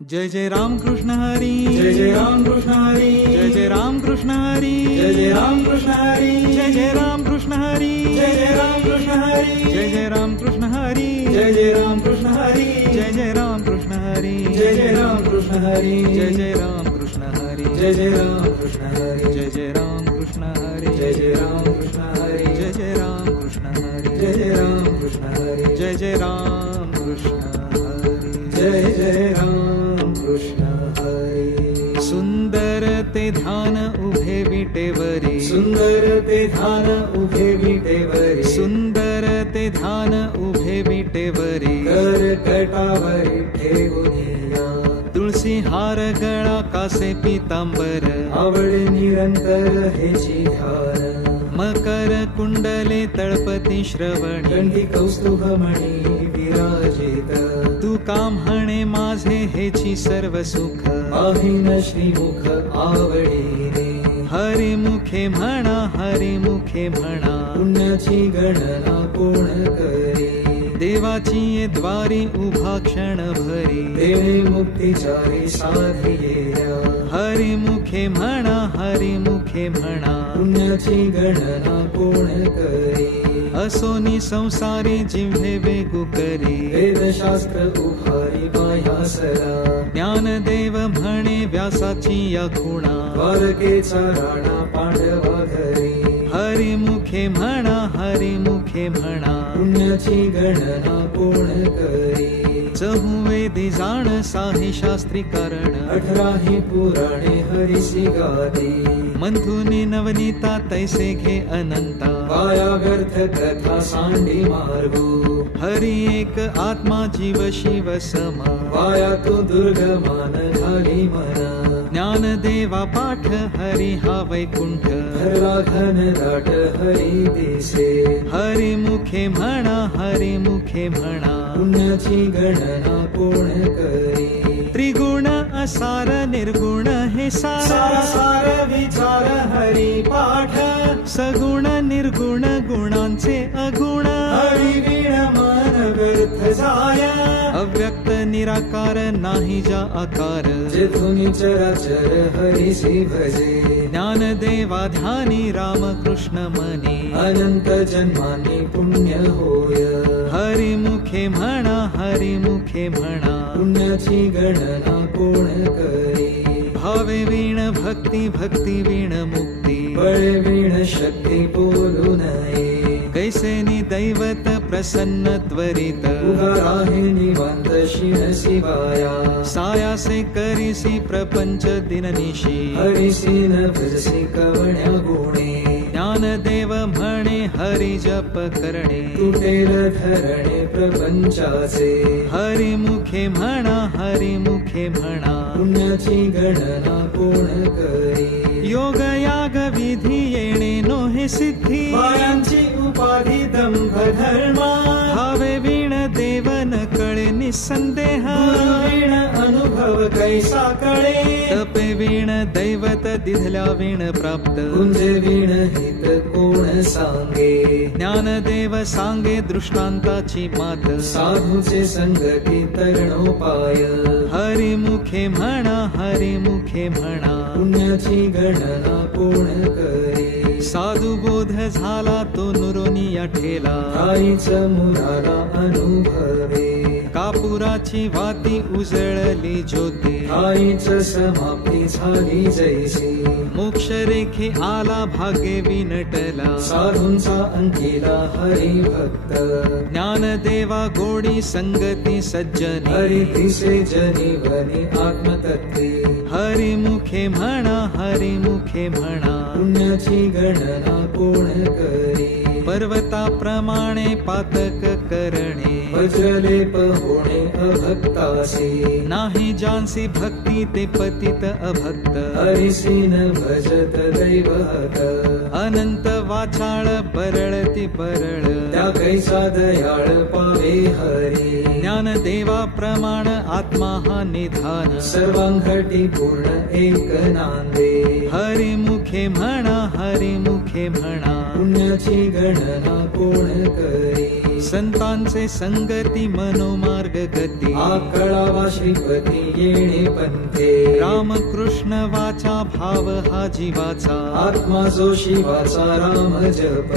जय जय राम कृष्ण हरी, जय जय राम कृष्ण हरी, जय जय राम कृष्ण हरी, जय जय राम कृष्ण हरी, जय जय राम कृष्ण हरी, जय जय राम कृष्ण हरी, जय जय राम कृष्ण हरी, जय जय राम कृष्ण हरी, जय जय राम कृष्ण हरी, जय जय राम कृष्ण हरी, जय जय राम कृष्ण हरी, जय जय राम कृष्ण हरी, जय जय राम कृष्ण हरी, जय जय राम कृष्ण हरी, जय जय राम कृष्ण हरी, जय जय राम कृष्ण हरी, जय जय राम कृष्ण हरी, जय जय राम कृष्ण हरी। सुंदर ते ध्यान उभे विटेवरी, सुंदर ते ध्यान उभे विटेवरी, सुंदर ते ध्यान उभे विटेवरी, कर कटावरी ठेवूनिया, तुळसी हार गळा कासे पितांबर, आवड निरंतर हेची ध्यान, मकर कुंडले तळपती श्रवणी, कंठी कौस्तुभमणी विराजित, तू काम हणे माझे हेची सर्व सुख, पाहिन श्रीमुख आवडीने, हरी मुखे म्हणा, हरी मुखे म्हणा, पुण्याची गणना कोण करी, देवाची ये द्वारी उभा क्षण भरी, देणे मुक्तिचारी साधिलेल्या, हरी मुखे म्हणा, हरी मुखे म्हणा, पुण्याची गणना कोण करी, असोनी संसारी जिव्हे वेगू करी, वेदशास्त्र उभारी मायासरा, ज्ञानदेव म्हणे व्यासाची या खुणा, द्वारकेचा राणा पांडवा घरी, हरी मुखे म्हणा, हरी मुखे म्हणा, पुण्याची गणना कोण करी, चहुवेदी जाण साही शास्त्री कारण, 18 पुराणे हरिसी गादी, मंथुनी नवनीता तैसे घे अनंता, वाया व्यर्थ कथा सांडी मार्गो, हरी एक आत्मा जीव शिव समा, वाया तू दुर्गमान झाली मना, ज्ञानदेवा पाठ हरी हा वैकुंठ, धरला घन दाट हरी दिसे, हरी मुखे म्हणा, हरी मुखे म्हणा, पुण्याची गणना कोण करी, त्रिगुण असार निर्गुण हे सार सार, सार विचार हरी पाठ, सगुण निर्गुण गुणांचे अगुण, हरी वीण मन व्यर्थ जाय, अव्यक्त निराकार नाही जा आकार, जेथून चराचर हरिसी भजे, ज्ञानदेवा ध्यानी राम कृष्ण मनी, अनंत जन्मांनी पुण्य होय, हरी मुखे म्हणा, हरी मुखे म्हणा, पुण्याची गणना कोण करी, भावे वीण भक्ती, भक्ती वीण मुक्ती, बळे वीण शक्ती बोलू नये, कैसेनी दैवत प्रसन्न त्वरित, उगा राहे निवांत शिन शिवाया, सायासे करीसी प्रपंच दिननिशी, हरिसी न भजसी कवण्या गुणे, ज्ञानदेव म्हणे हरी जप करणे, तुटेल धरणे प्रपंचाचे, हरी मुखे म्हणा, हरी मुखे म्हणा, पुण्याची गणना कोण करी, योग याग विधी येणे नोहे सिद्धी, मायांची उपाधी दंभ धर्मा, भावे वीण देव न कळे निसंदेह, वीण अनुभव कैसा कळे, तपे वीण दैवत दिधल्या वीण प्राप्त, कुंजे वीण हित कोण सांगे, ज्ञानदेव सांगे दृष्टांताची मात, साधूचे संगती तरणोपाय, हरी मुखे म्हणा, हरी मुखे म्हणा, पुण्याची गणना कोण करी, साधू बोध झाला तो नुरोनिया ठेला, आईच मुलाला अनुभवे, कापुराची वाती उजळली ज्योती, आईच समाप्ती झाली जैसी, मोक्ष रेखे आला भाग्ये विनटला, साधूंचा अंकिला हरी भक्त, ज्ञानदेवा गोडी संगती सज्जनी, हरी दिसे जनी बनी आत्मतत्वे, हरी मुखे म्हणा, हरी मुखे म्हणा, पुण्याची गणना कोण करी, पर्वताप्रमाणे पातक करणे, वज्रलेप होणे अभक्तासी, नाही जानसी भक्ती ते पतित अभक्त, हरिसी न भजत दैवत, अनंत वाचाळ बरळती बरळ, त्या कैसा दयाळ पावे हरी, ज्ञानदेवा प्रमाण आत्मा हा निधान, सर्वांघटी पूर्ण एक नांदे, हरी मुखे म्हणा, हरी मुखे म्हणा, पुण्याची गणना कोण करी, संतांचे संगती मनोमार्ग गती आकळावा श्रीपती येणे पंथे रामकृष्ण वाचा भाव हा जीवाचा आत्मा जो शिवाचा राम जप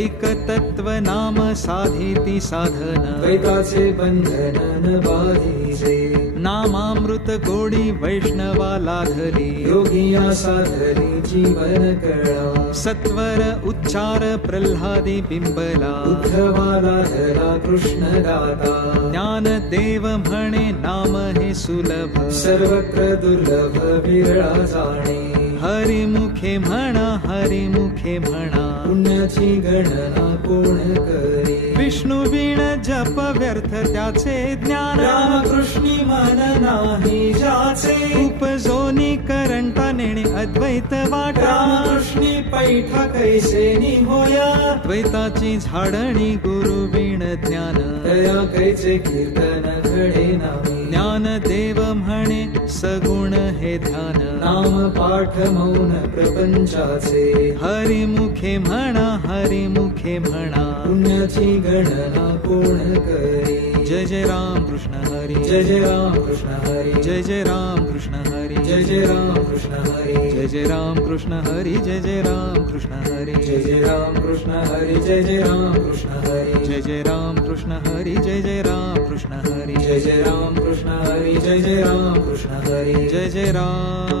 एक तत्व नाम साधिती साधन द्वैताचे बंधन न बाधिसे नामामृत गोडी वैष्णवा लाधली योगिया साधली जीवन कळा सत्वर उच्चार प्रल्हादी बिंबला उद्धवाला धरा कृष्ण दाता ज्ञान देव म्हणे नाम हे सुलभ सर्वत्र दुर्लभ विरळा जाणे हरिमुखे म्हणा हरिमुखे म्हणा पुण्याची गणना कोण करी विष्णु वीण जप व्यर्थ त्याचे ज्ञान रामकृष्णी मन नाही ज्याचे उपजोनी करंटा नेणे अद्वैत वाट रामकृष्णी पैठा कैसे होया द्वैताची झाडणी गुरु वीण ज्ञान तया कैचे कीर्तन घडे नामी ज्ञान देव म्हणे सगुण हे ध्यान नाम पाठ मौन प्रपंचाचे हरिमुखे म्हणा हरिमुखे म्हणा पुण्याची गणना कोण करी जय जय राम कृष्ण हरी जय जय राम कृष्ण हरी जय जय राम कृष्ण हरी जय जय राम कृष्ण हरी जय जय राम कृष्ण हरी जय जय राम कृष्ण हरी जय जय राम कृष्ण हरी जय जय राम कृष्ण हरी जय जय राम कृष्ण हरी जय जय राम कृष्ण हरी जय जय राम कृष्ण हरी जय जय राम कृष्ण हरी जय जय राम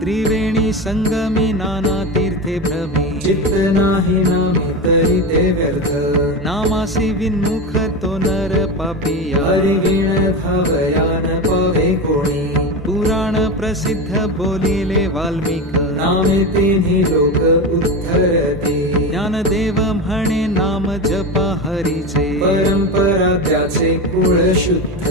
त्रिवेणी संगमी नाना तीर्थे भ्रमी चित्त नाही नामी तरी ते व्यर्थ नामासी विन्मुख तो नर पापिया हरी वीण धावयान पावे कोणी पुराण प्रसिद्ध बोलिले वाल्मिक नामे तिन्ही लोक उद्धरती ज्ञानदेव म्हणे नाम जपा हरीचे परंपरा त्याचे कुळ शुद्ध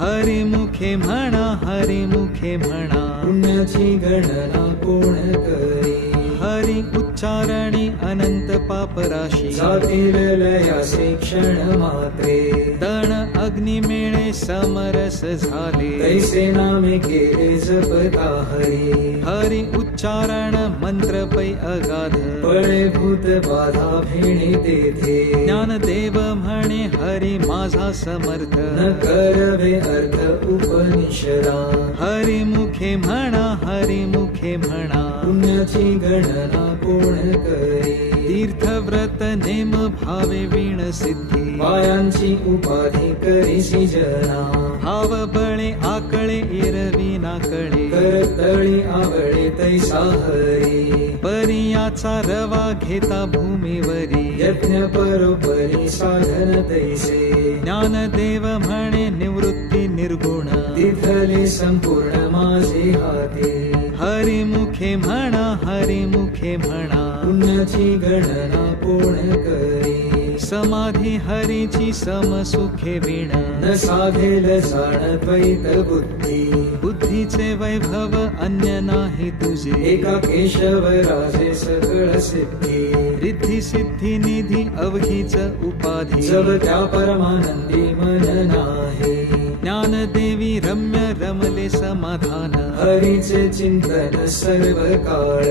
हरिमुखे म्हणा हरिमुखे म्हणा पुण्याची गणना कोण करी हरी उच्चारणी अनंत पापराशी जातील लयासे क्षण मात्रे तण अग्नि मेळे समरस झाले तैसे नामे केले जपता हरी हरी उच्चारण मंत्र पै अगाध पळे भूत बाधा भेणे तेथे ज्ञानदेव म्हणे हरी माझा समर्थ न करवे अर्थ उपनिषदा हरिमुखे म्हणा हरिमुखे म्हणा पुण्याची गणना कोण करी तीर्थव्रत नेम भावे वीण सिद्धी पायांची उपाधी करीसी जना भाव बळे आकळे एरवी नाकळे करतळी आवळे तैसा हरी परियाचा रवा घेता भूमीवरी यज्ञ परोपरी साधन तैसे ज्ञानदेव म्हणे निवृत्ती निर्गुण तिथले संपूर्ण माझे हाती हरिमुखे म्हणा हरिमुखे म्हणा पुण्याची गणना कोण करी समाधी हरीची समसुखे वीण न साधेल जाण द्वैत बुद्धी बुद्धीचे वैभव अन्य नाही तुझे एका केशव राजे सकळ सिद्धी रिद्धी सिद्धी निधी अवघीच उपाधी सब त्या परमानंदी मन नाही ज्ञानदेवी रम्य रमले समाधान हरीचे चिंतन सर्व काळ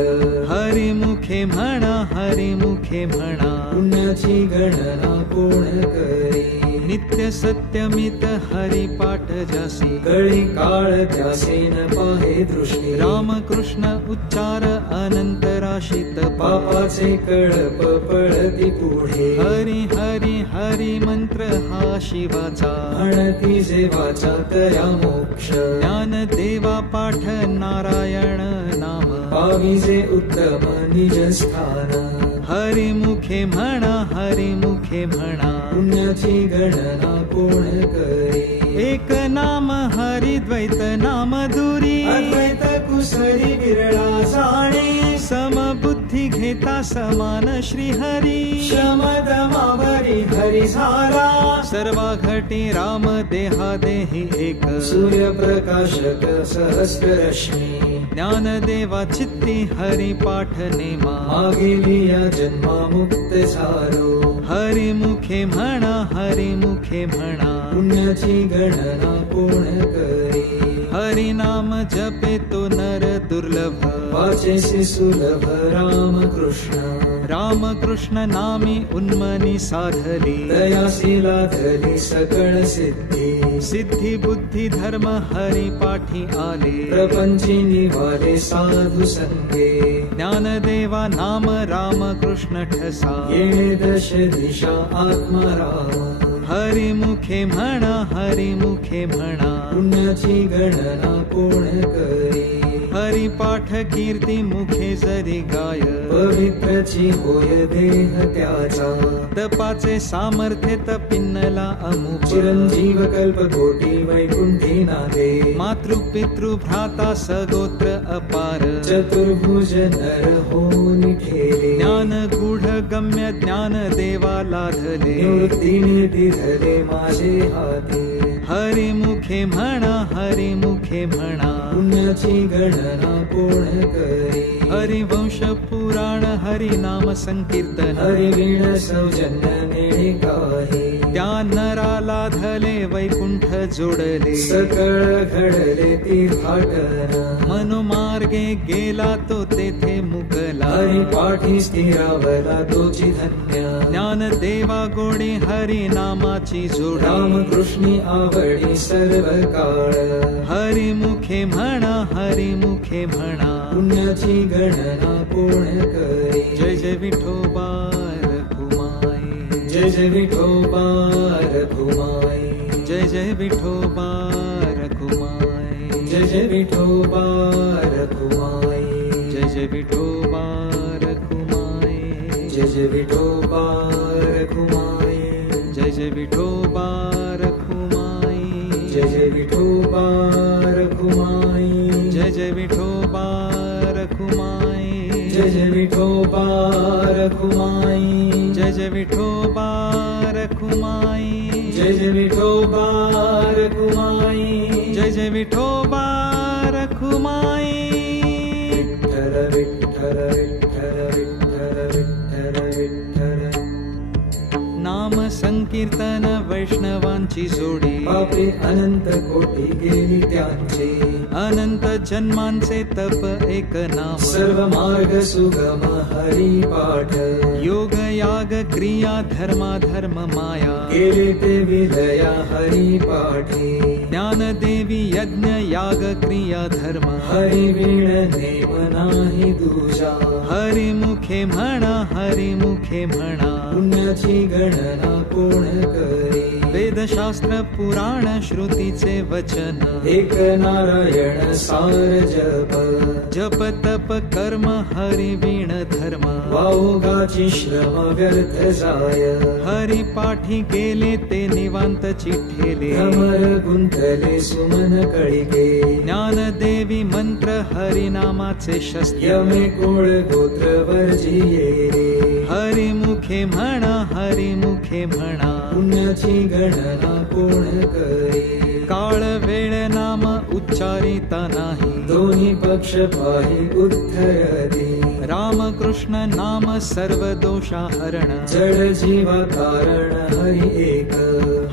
हरिमुखे म्हणा हरिमुखे म्हणा पुण्याची गणना कोण करी नित्य सत्यमित हरिपाठ जासी कळी काळ त्यासेन पाहे दृष्टी रामकृष्ण उच्चार अनंत राशीत पापाचे कळप पळती पुढे हरी हरी हरी मंत्र हा शिवाचा म्हणती जेवाचा तया मोक्ष ज्ञानदेवा पाठ नारायण नाम पाविजे उत्तम निज स्थान हरिमुखे म्हणा हरिमुखे म्हणा पुण्याची गणना कोण करी एक नाम हरी द्वैत नाम दुरी अद्वैत कुसरी विरळा जाणे समबुद्धी घेता समान श्री हरी शमदमावरी हरी झाला सर्वा घटी राम देहा देही एक सूर्यप्रकाशक सहस्र रश्मी ज्ञानदेवा चित्ती हरी पाठ नेमा मागेली या जन्मा मुक्त झालो हरी मुखे म्हणा, हरी मुखे म्हणा, पुण्याची गणना कोण करी. हरी नाम जपे तो नर दुर्लभ, वाचेसी सुलभ रामकृष्ण. रामकृष्ण नामी उन्मनी साधली, दयासी लाधली सकळ सिद्धी. सिद्धी बुद्धी धर्म हरी पाठी आले, प्रपंची निवाले साधू संगे. ज्ञानदेवा नाम रामकृष्ण ठसा, येणे दश दिशा आत्माराम. हरी मुखे म्हणा, हरी मुखे म्हणा, पुण्याची गणना कोण करी. हरी पाठ कीर्ती मुखे जरी गाय, पवित्रची होय देह त्याचा. तपाचे सामर्थ्य तपिन्नला अमुक, चिरंजीव कल्पकोटी वैकुंठी नादे. मातृ पितृ भ्राता सगोत्र अपार, चतुर्भुज नर होऊन ठेले. ज्ञान गूढ गम्य ज्ञान देवा लाधले, निवृत्तीने दिधले माझे हाती. हरी मुखे म्हणा, हरी मुखे म्हणा, पुण्याची गणना कोण करी. हरिवंश पुराण हरी नाम संकीर्तन, हरिवीण सौजन्य नेणे काही. त्या नराला धले वैकुंठ जोडले, सकळ घडले तीर्थाटन. मनोमार्गे गेला तो तेथे मुकला, हरी पाठी स्थिरावला तोची धन्य. ज्ञान देवा गोडी हरी नामाची जोडी, रामकृष्णी आवडी सर्व काळ. हरी मुखे म्हणा, हरी मुखे म्हणा, पुण्याची गणना कोण करी. जय जय विठोबा रखुमाई, जय जय विठोबा रखुमाई. जय जय विठोबा रखुमाई, जय जय विठोबा रखुमाई. जय जय विठोबा रखुमाई, जय जय विठोबा रखुमाई. जय जय विठोबा रखुमाई, जय जय विठोबा रखुमाई. जय जय विठोबा रखुमाई, जय जय विठोबा रखुमाई. जय जय विठोबा रखुमाई, जय जय विठोबा रखुमाई. जय जय विठोबा रखुमाई. विठ्ठल विठ्ठल विठ्ठल विठ्ठल विठ्ठल विठ्ठल. नाम संकीर्तन वैष्णवांची जोडी, पापे अनंत कोटी गेली त्यांची. अनंत जन्मांचे तप एक नाम, सर्व मार्ग सुगम हरी पाठ. योग याग क्रिया धर्मा धर्म माया, केले ते विलया हरी पाठी. ज्ञान देवी यज्ञ याग क्रिया धर्म, हरी वीण नेम नाही दूजा. हरी मुखे म्हणा, हरी मुखे म्हणा, पुण्याची गणना कोण करी. वेदशास्त्र पुराण श्रुतीचे वचन, एक नारायण सार जप. जप तप कर्म हरी वीण धर्म, वाऊगाची श्रम व्यर्थ जाय. हरी पाठी गेले ते निवांत चिठेले, भ्रमर गुंतले सुमन कळिके. ज्ञान देवी मंत्र हरी नामाचे शस्त्र, यमे कोळ गोत्र वर्जिये. हरी मुखे म्हणा, हरी मुखे म्हणा, पुण्याची गणना कोण करी. काळ वेळ नाम उच्चारिता नाही, दोन्ही पक्ष पाही उद्धरती. रामकृष्ण नाम सर्व दोषा हरण, जड जीवा कारण हरी एक.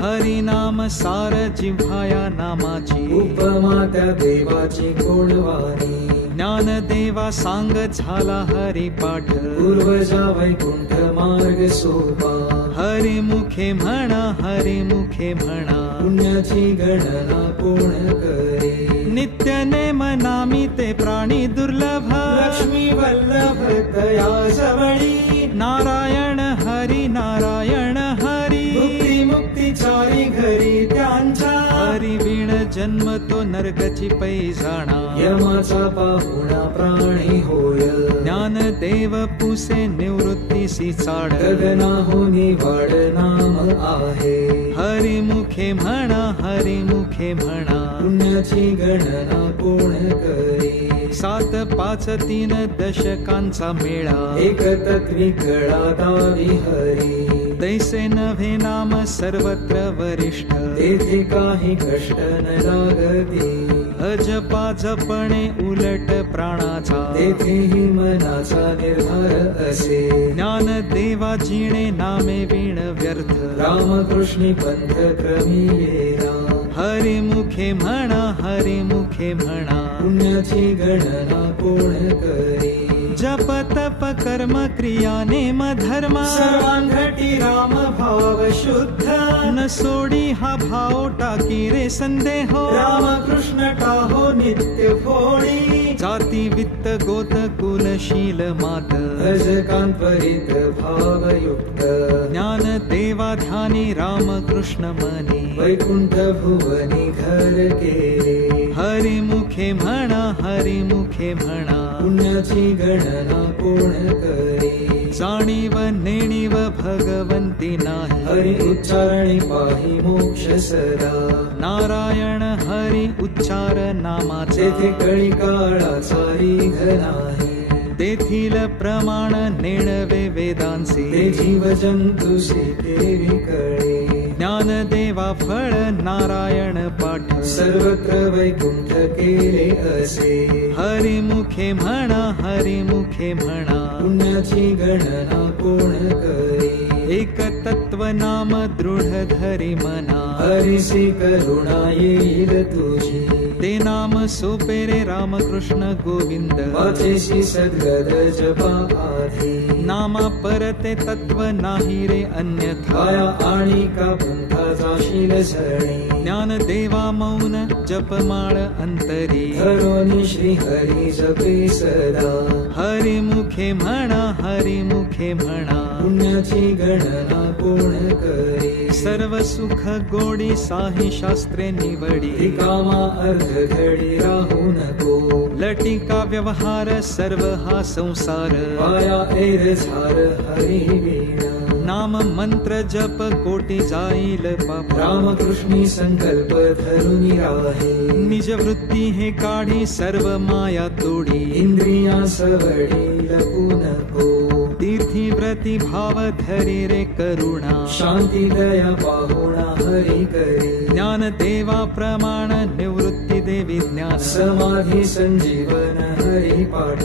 हरी नाम सार जिव्हाया नामाची, उपमा त्या देवाची कोणवाणी. ज्ञान देवा सांग झाला हरी पाठ, पूर्वजा वैकुंठ मार्ग सोपा. हरी मुखे म्हणा, हरी मुखे म्हणा, पुण्याची गणना कोण करी. नित्य नेम नामी ते प्राणी दुर्लभ, लक्ष्मी वल्लभ तया जवळी. नारायण हरी, नारायण हरी, मुक्ती मुक्ती चारी घरी त्यांच्या. हरी वीण जन्म तो नरकची पै जाणा, यमाचा पाहुणा प्राणी होय. ज्ञान देव पुसे निवृत्तीसी चाड, गगनाहुनी वाड नाम आहे. हरी मुखे म्हणा, हरी मुखे म्हणा, पुण्याची गणना कोण करी. 7 5 3 दशकांचा मेळा, एक तत्वी कळा दावी हरी. तैसे नव्हे नाम सर्वत्र वरिष्ठ, तेथे काही कष्ट न लागती. अजपा जपणे उलट प्राणाचा तेथेही मनाचा निर्धार असे ज्ञान देवा जिणे नामे वीण व्यर्थ रामकृष्णी पंथ क्रमी येला हरी मुखे म्हणा हरी मुखे म्हणा पुण्याची गणना कोण करी जप तप कर्म क्रिया नेम धर्म सर्वांघटी राम भाव शुद्ध न सोडी हा भाव टाकी रे संदेहो रामकृष्ण टाहो नित्य भोळी जाती वित्त गोत कुलशील मात भजकांपरित भावयुक्त ज्ञान देवा ध्यानी रामकृष्ण मनी वैकुंठ भुवनी घर केले हरी मुखे म्हणा हरी मुखे म्हणा पुण्याची गणना कोण करी जाणीव नेणीव भगवंती नाही हरी उच्चारणी पाही मोक्ष सदा नारायण हरी उच्चार नामाचे तेथे कळी काळाचा रीघ नाही तेथील प्रमाण नेणवे वेदांचे ते जीव जंतुसे केवी कळे ज्ञान देवा फळ नारायण पाठ सर्वत्र वैकुंठ केले असे हरी मुखे म्हणा हरी मुखे म्हणा पुण्याची गणना कोण करी एक तत्व नाम दृढ धरी मना हरिसी करुणा येईल तुझी ते नाम सोपे रे रामकृष्ण गोविंद वाचेशी सद्गद जपा आधी नामा परते तत्व नाही रे अन्यथा काया आणि का पंथाचा शील सरणी ज्ञान देवा मौन जपमाळ अंतरी धरोनी श्री हरी जपे सदा हरी मुखे म्हणा हरी मुखे म्हणा पुण्याची गणना कोण करी सर्व सुख गोडी साही शास्त्रे निवडी रिकामा अर्ध घडी राहू नको लटिका व्यवहार सर्व हा संसार पाया एर झार हरी वीणा नाम मंत्र जप कोटी जाईल पाप रामकृष्णी संकल्प धरुनी राहे निज वृत्ती हे काढी सर्व माया तोडी इंद्रिया सवडी लपू नको तीर्थी व्रती भाव धरी रे करुणा शांती दया पाहुणा हरी करी ज्ञान देवा प्रमाण निवृत्ती देवी ज्ञान समाधी संजीवन हरी पाठ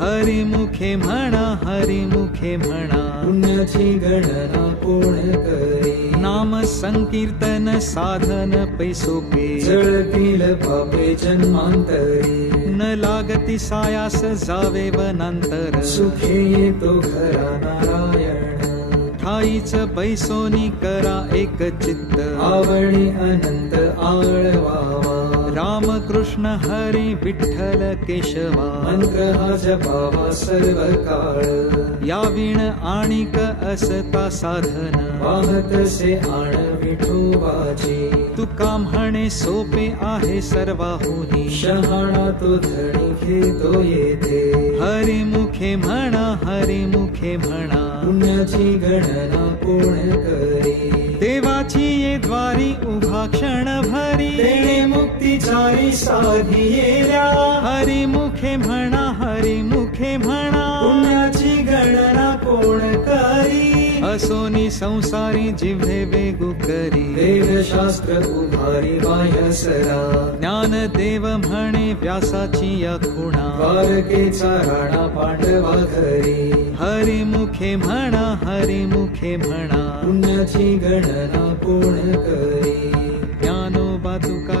हरी मुखे म्हणा हरी मुखे म्हणा पुण्याची गणना कोण करी नाम संकीर्तन साधन पैसोपे जळतील पापे जन्मांतरी न लागती सायास जावे वनांतर सुखे येतो घरा नारायण ठाईच पैसोनी करा एक चित्त आवडी अनंत आळवावा रामकृष्ण हरी विठ्ठल केशवा मंत्र हा जपावा सर्व काळ या वीण आणिक असता साधन वाहतसे आण विठोबाची तुका म्हणे सोपे आहे सर्वाहुनी शहाणा तो धणी घेतो येथे हरी मुखे म्हणा हरी मुखे म्हणा पुण्याची गणना कोण करी देवाची ये द्वारी उभा क्षण भरी तेणे मुक्तीचारी साधी येल्या हरी मुखे म्हणा हरी मुखे म्हणा पुण्याची गणना कोण करी असोनी संसारी जिव्हे वेगू करी वेदशास्त्र उभारी बाह्यसरा ज्ञान देव म्हणे व्यासाची या खुणा द्वारकेचा राणा पांडवा घरी हरी मुखे म्हणा हरी मुखे म्हणा पुण्याची गणना कोण करी ज्ञानोबा तुका